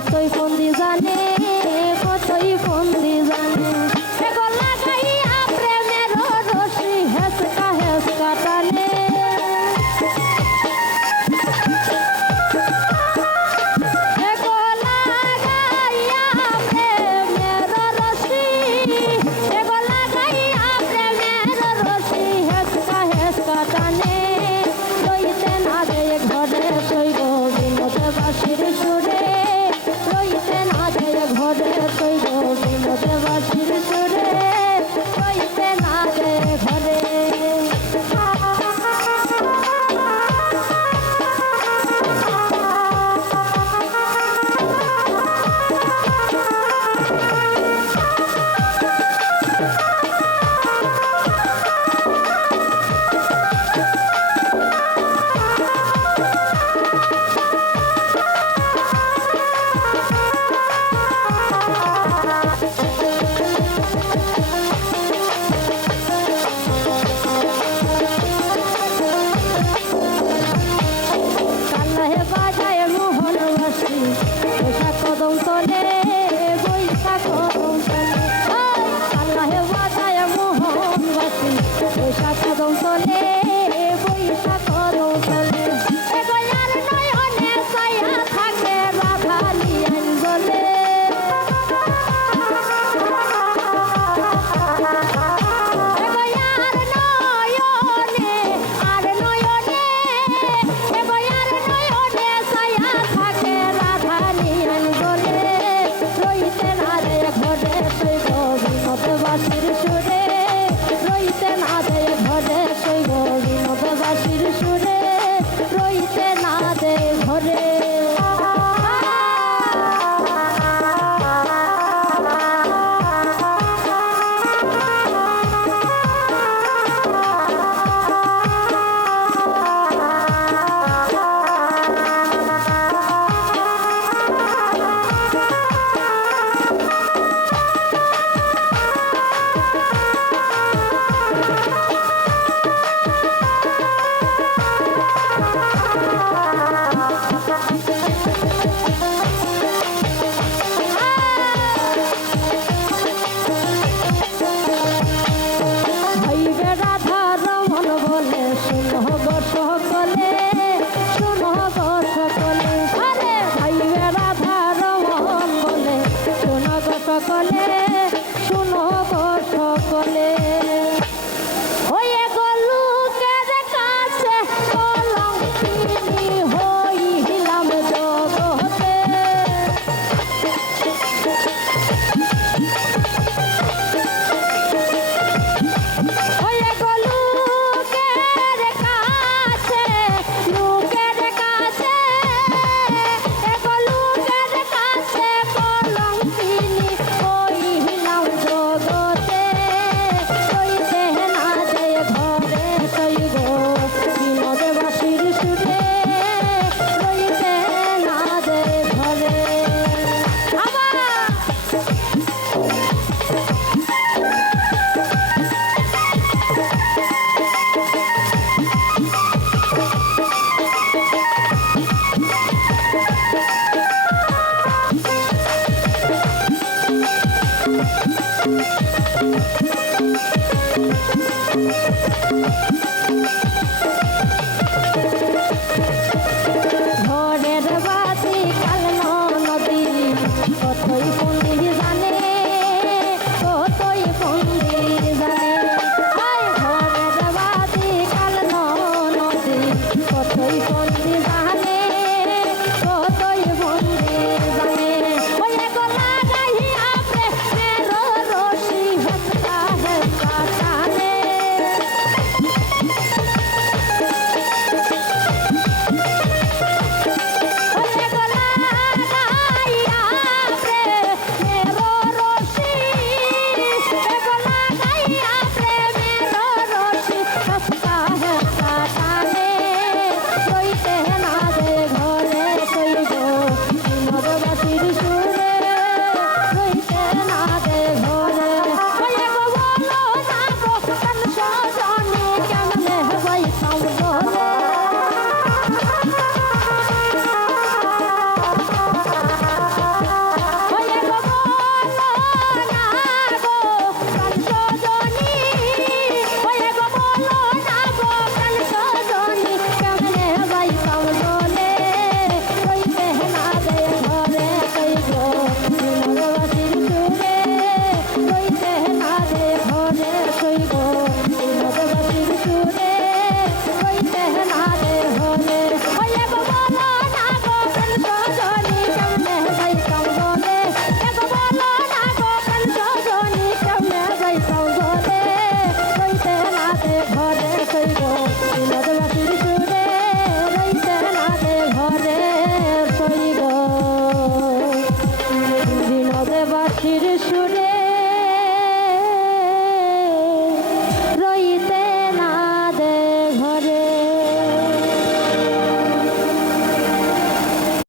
কতই ফন্দি জানে, কতই ফন্দি জানে। এগো লাগাইয়া প্রেমের রশি হেসকা হেসকা টানে। এগো লাগাইয়া প্রেমের রশি, এগো লাগাইয়া প্রেমের রশি হেসকা হেসকা টানে। লইতে না দেয় ঘরে শৈব বিনোদ বাঁশির সুরে, লইতে না দেয় ঘরে শৈব বিনোদ বাঁশির সুরে, লইতে না দেয় ঘরে। সকলে শুনো গো সকলে, হয়ে গলুকের কাছে কলঙ্কিনী হইলাম জগতে। হয়ে গলুকের কাছে, লোকের কাছে, গলুকের কাছে কলঙ্কিনী হইলাম জগতে। হইতে না দেয় ঘরে শৈব বিনোদ বাঁশির সুরে, হইতে না দেয় ঘরে। ঘরের বাতি কাল নদী কতই ফন্দি জানে, কতই ফন্দি জানে। ঘরের বাতি কাল নদী কতই